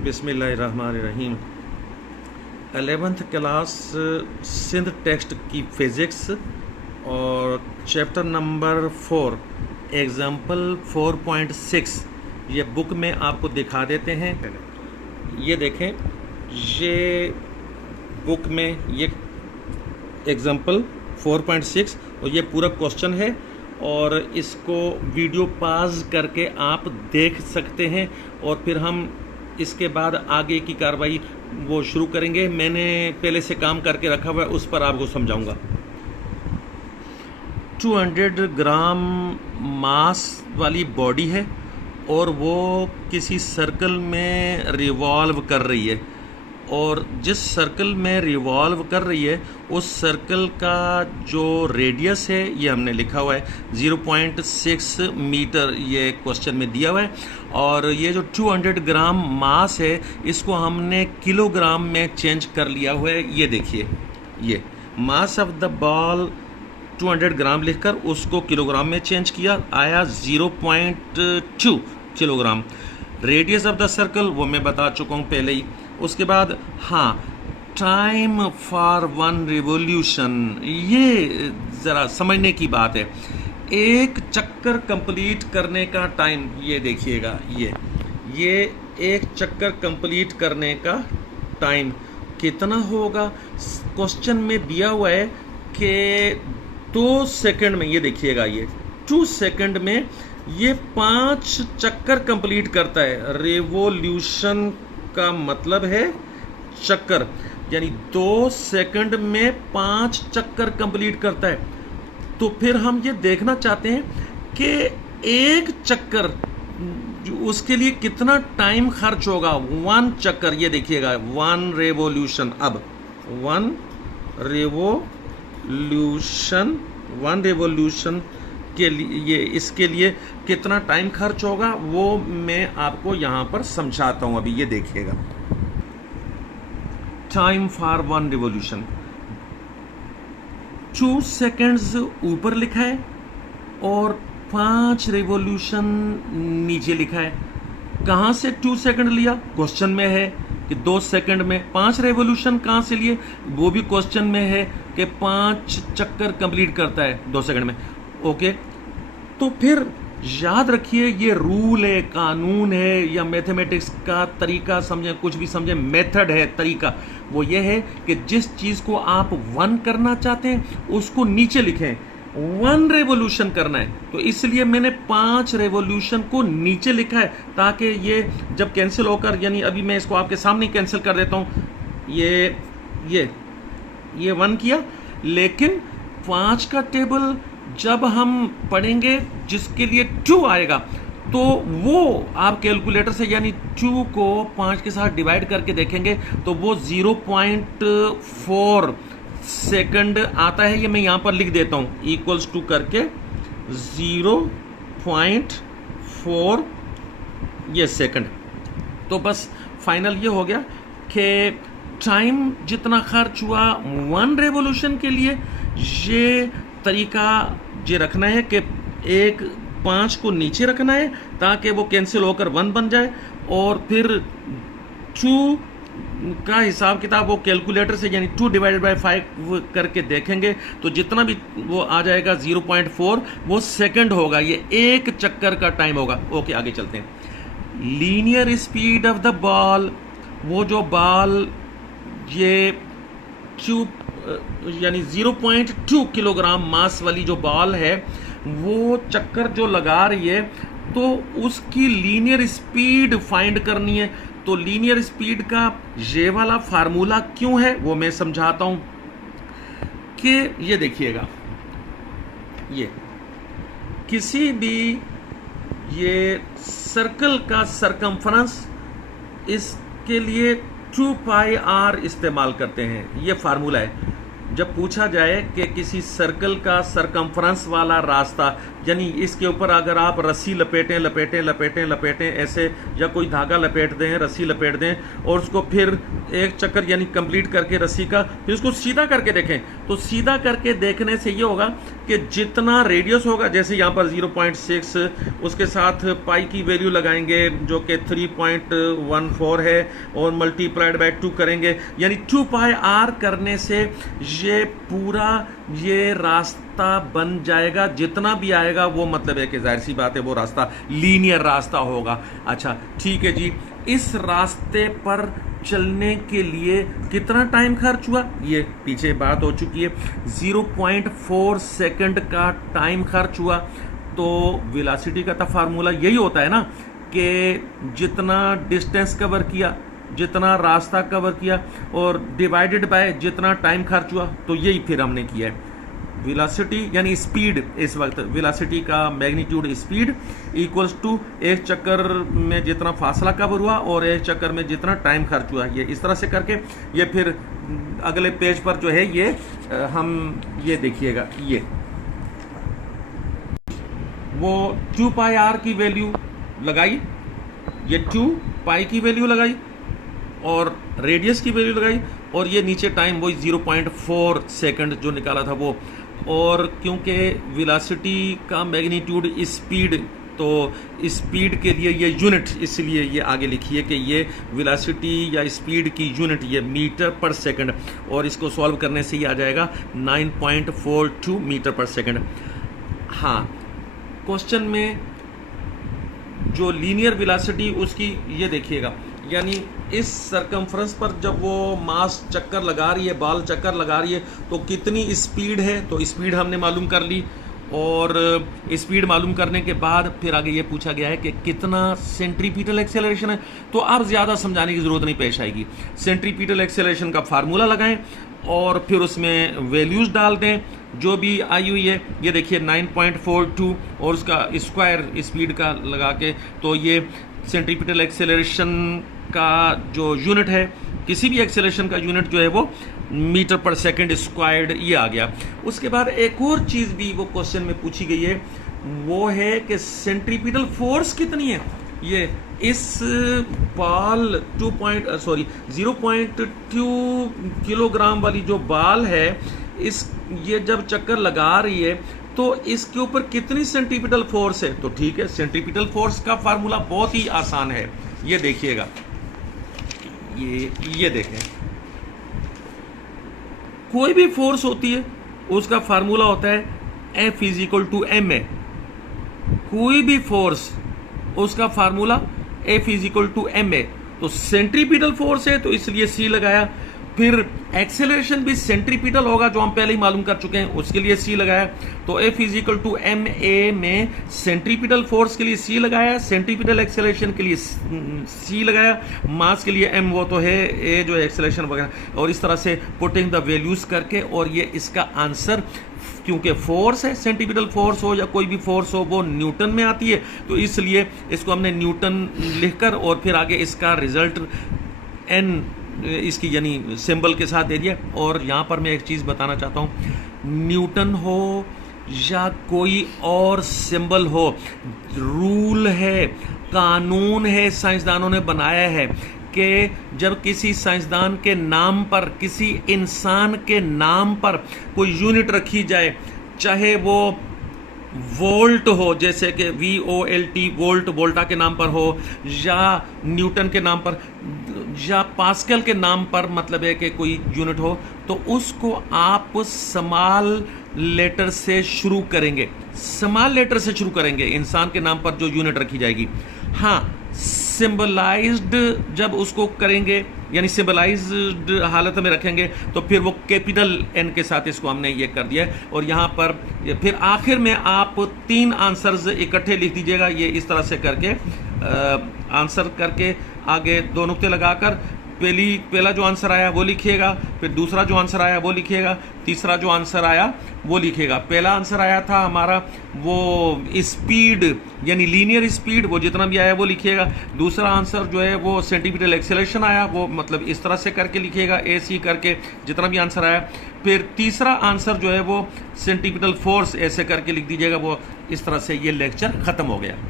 बिस्मिल्लाहिर्रहमानिर्रहीम। 11th class Sindh text की physics और चैप्टर नंबर 4 एग्जाम्पल 4.6 ये बुक में आपको दिखा देते हैं। ये देखें, ये बुक में ये एग्जाम्पल 4.6 और ये पूरा क्वेश्चन है और इसको वीडियो पॉज करके आप देख सकते हैं और फिर हम इसके बाद आगे की कार्रवाई वो शुरू करेंगे। मैंने पहले से काम करके रखा हुआ है, उस पर आपको समझाऊंगा। 200 ग्राम मास वाली बॉडी है और वो किसी सर्कल में रिवॉल्व कर रही है और जिस सर्कल में रिवॉल्व कर रही है उस सर्कल का जो रेडियस है ये हमने लिखा हुआ है 0.6 मीटर, ये क्वेश्चन में दिया हुआ है। और ये जो 200 ग्राम मास है इसको हमने किलोग्राम में चेंज कर लिया हुआ है। ये देखिए, ये मास ऑफ द बॉल 200 ग्राम लिखकर उसको किलोग्राम में चेंज किया, आया 0.2 kilogram. Radius of the circle वो मैं बता चुका हूँ पहले ही। उसके बाद हाँ, टाइम फॉर वन रिवॉल्यूशन, ये ज़रा समझने की बात है। एक चक्कर कंप्लीट करने का टाइम, ये देखिएगा, ये एक चक्कर कंप्लीट करने का टाइम कितना होगा। क्वेश्चन में दिया हुआ है कि 2 सेकंड में, ये देखिएगा, ये 2 सेकंड में ये 5 चक्कर कंप्लीट करता है। रिवॉल्यूशन का मतलब है चक्कर, यानी 2 सेकंड में 5 चक्कर कंप्लीट करता है। तो फिर हम ये देखना चाहते हैं कि एक चक्कर उसके लिए कितना टाइम खर्च होगा। 1 चक्कर, ये देखिएगा, 1 रेवोल्यूशन। अब 1 रेवोल्यूशन के लिए, इसके लिए कितना टाइम खर्च होगा वो मैं आपको यहां पर समझाता हूं। अभी ये देखिएगा, टाइम फॉर 1 रिवॉल्यूशन 2 सेकेंड्स ऊपर लिखा है और 5 रिवॉल्यूशन नीचे लिखा है। कहां से 2 सेकंड लिया? क्वेश्चन में है कि 2 सेकंड में 5 रेवोल्यूशन कहां से लिए, वो भी क्वेश्चन में है कि 5 चक्कर कंप्लीट करता है 2 सेकंड में। ओके, तो फिर याद रखिए, ये रूल है, कानून है, या मैथमेटिक्स का तरीका समझें, कुछ भी समझें, मेथड है, तरीका वो ये है कि जिस चीज को आप 1 करना चाहते हैं उसको नीचे लिखें। 1 रेवोल्यूशन करना है तो इसलिए मैंने 5 रेवोल्यूशन को नीचे लिखा है, ताकि ये जब कैंसिल होकर, यानी अभी मैं इसको आपके सामने कैंसिल कर देता हूं, ये 1 किया, लेकिन 5 का टेबल जब हम पढ़ेंगे जिसके लिए 2 आएगा तो वो आप कैलकुलेटर से, यानी 2 को 5 के साथ डिवाइड करके देखेंगे तो वो 0.4 सेकंड आता है। ये मैं यहां पर लिख देता हूं, इक्वल्स टू करके 0.4 ये सेकंड। तो बस फाइनल ये हो गया कि टाइम जितना खर्च हुआ 1 रेवोल्यूशन के लिए, ये तरीका ये रखना है कि 5 को नीचे रखना है ताकि वो कैंसिल होकर 1 बन जाए, और फिर 2 का हिसाब किताब वो कैलकुलेटर से, यानी 2 डिवाइडेड बाय 5 करके देखेंगे तो जितना भी वो आ जाएगा 0.4 वो सेकंड होगा। ये एक चक्कर का टाइम होगा। ओके, आगे चलते हैं। Linear speed of the ball, वो जो बॉल ये यानी 0.2 किलोग्राम मास वाली जो बॉल है वो चक्कर जो लगा रही है तो उसकी लीनियर स्पीड फाइंड करनी है। तो लीनियर स्पीड का ये वाला फार्मूला क्यों है वो मैं समझाता हूं कि ये देखिएगा, ये किसी भी ये सर्कल का सरकमफ्रेंस, इसके लिए 2πr इस्तेमाल करते हैं। ये फार्मूला है। जब पूछा जाए कि किसी सर्कल का सरकमफ्रेंस वाला रास्ता यानी इसके ऊपर अगर आप रस्सी लपेटें लपेटें लपेटें लपेटें ऐसे, या कोई धागा लपेट दें, रस्सी लपेट दें और उसको फिर एक चक्कर यानी कंप्लीट करके रस्सी का, फिर उसको सीधा करके देखें, तो सीधा करके देखने से ये होगा कि जितना रेडियस होगा, जैसे यहाँ पर 0.6, उसके साथ पाई की वैल्यू लगाएंगे जो कि 3.14 है और मल्टीप्लाइड बाय 2 करेंगे, यानी 2 पाई आर करने से ये पूरा ये रास्ता बन जाएगा। जितना भी आएगा वो मतलब है कि जाहिर सी बात है वो रास्ता लीनियर रास्ता होगा। अच्छा ठीक है जी, इस रास्ते पर चलने के लिए कितना टाइम खर्च हुआ, ये पीछे बात हो चुकी है। 0.4 सेकंड का टाइम खर्च हुआ। तो वेलोसिटी का तो फार्मूला यही होता है ना कि जितना डिस्टेंस कवर किया, जितना रास्ता कवर किया और डिवाइडेड बाय जितना टाइम खर्च हुआ, तो यही फिर हमने किया है। वेलोसिटी यानी स्पीड, इस वक्त वेलोसिटी का मैग्नीट्यूड स्पीड इक्वल्स टू एक चक्कर में जितना फासला कवर हुआ और एक चक्कर में जितना टाइम खर्च हुआ। ये इस तरह से करके ये फिर अगले पेज पर जो है ये हम ये देखिएगा, ये वो 2 पाई आर की वैल्यू लगाई, ये 2 पाई की वैल्यू लगाई और रेडियस की वैल्यू लगाई, और ये नीचे टाइम वही 0.4 सेकंड जो निकाला था वो। और क्योंकि वेलोसिटी का मैग्नीट्यूड स्पीड, तो स्पीड के लिए ये यूनिट इसलिए ये आगे लिखी है कि ये वेलोसिटी या स्पीड की यूनिट ये मीटर पर सेकंड, और इसको सॉल्व करने से ये आ जाएगा 9.42 मीटर पर सेकंड। हाँ, क्वेश्चन में जो लीनियर वेलोसिटी उसकी ये देखिएगा, यानी इस सरकमफ्रेंस पर जब वो मास चक्कर लगा रही है, बाल चक्कर लगा रही है, तो कितनी स्पीड है, तो स्पीड हमने मालूम कर ली। और स्पीड मालूम करने के बाद फिर आगे ये पूछा गया है कि कितना सेंट्रीपिटल एक्सेलरेशन है। तो अब ज़्यादा समझाने की ज़रूरत नहीं पेश आएगी। सेंट्रीपिटल एक्सेलरेशन का फार्मूला लगाएं और फिर उसमें वैल्यूज़ डाल दें जो भी आई हुई है। ये देखिए 9.42 और उसका स्क्वायर स्पीड का लगा के, तो ये सेंट्रीपिटल एक्सेलरेशन का जो यूनिट है, किसी भी एक्सेलरेशन का यूनिट जो है वो मीटर पर सेकंड स्क्वायर्ड ये आ गया। उसके बाद एक और चीज़ भी वो क्वेश्चन में पूछी गई है, वो है कि सेंट्रीपिटल फोर्स कितनी है। ये इस बाल 0.2 किलोग्राम वाली जो बाल है, इस ये जब चक्कर लगा रही है तो इसके ऊपर कितनी सेंट्रीपिटल फोर्स है। तो ठीक है, सेंट्रीपिटल फोर्स का फार्मूला बहुत ही आसान है, ये देखिएगा, ये देखें, कोई भी फोर्स होती है उसका फार्मूला होता है F = ma। कोई भी फोर्स उसका फार्मूला F = ma। तो सेंट्रीपिटल फोर्स है तो इसलिए C लगाया। फिर एक्सेलरेशन भी सेंट्रीपिटल होगा जो हम पहले ही मालूम कर चुके हैं, उसके लिए C लगाया। तो F = ma में सेंट्रीपिटल फोर्स के लिए C लगाया, सेंट्रीपिटल एक्सेलरेशन के लिए C लगाया, मास के लिए m वो तो है, a जो है एक्सेलरेशन वगैरह, और इस तरह से पुटिंग द वैल्यूज करके, और ये इसका आंसर, क्योंकि फोर्स है, सेंट्रीपिटल फोर्स हो या कोई भी फोर्स हो वो न्यूटन में आती है, तो इसलिए इसको हमने न्यूटन लिखकर और फिर आगे इसका रिजल्ट n इसकी यानी सिंबल के साथ दे दिया। और यहाँ पर मैं एक चीज़ बताना चाहता हूँ, न्यूटन हो या कोई और सिंबल हो, रूल है, कानून है, साइंसदानों ने बनाया है कि जब किसी साइंसदान के नाम पर, किसी इंसान के नाम पर कोई यूनिट रखी जाए, चाहे वो वोल्ट हो, जैसे कि VOLT वोल्ट वोल्टा के नाम पर हो, या न्यूटन के नाम पर, या पास्कल के नाम पर, मतलब है कि कोई यूनिट हो, तो उसको आप स्मॉल लेटर से शुरू करेंगे, स्मॉल लेटर से शुरू करेंगे इंसान के नाम पर जो यूनिट रखी जाएगी। हाँ, सिंबलाइज्ड जब उसको करेंगे यानी सिंबलाइज्ड हालत में रखेंगे तो फिर वो कैपिटल N के साथ इसको हमने ये कर दिया है। और यहाँ पर फिर आखिर में आप 3 आंसर्स इकट्ठे लिख दीजिएगा, ये इस तरह से करके आंसर करके आगे 2 नुक्ते लगाकर पहला जो आंसर आया वो लिखिएगा, फिर दूसरा जो आंसर आया वो लिखिएगा, तीसरा जो आंसर आया वो लिखिएगा। पहला आंसर आया था हमारा वो स्पीड यानी लीनियर स्पीड, वो जितना भी आया वो लिखिएगा। दूसरा आंसर जो है वो सेंटीमीटर एक्सेलरेशन आया, वो मतलब इस तरह से करके लिखिएगा, AC करके जितना भी आंसर आया। फिर तीसरा आंसर जो है वो सेंटीमीटर फोर्स ऐसे करके लिख दीजिएगा, वो इस तरह से ये लेक्चर ख़त्म हो गया।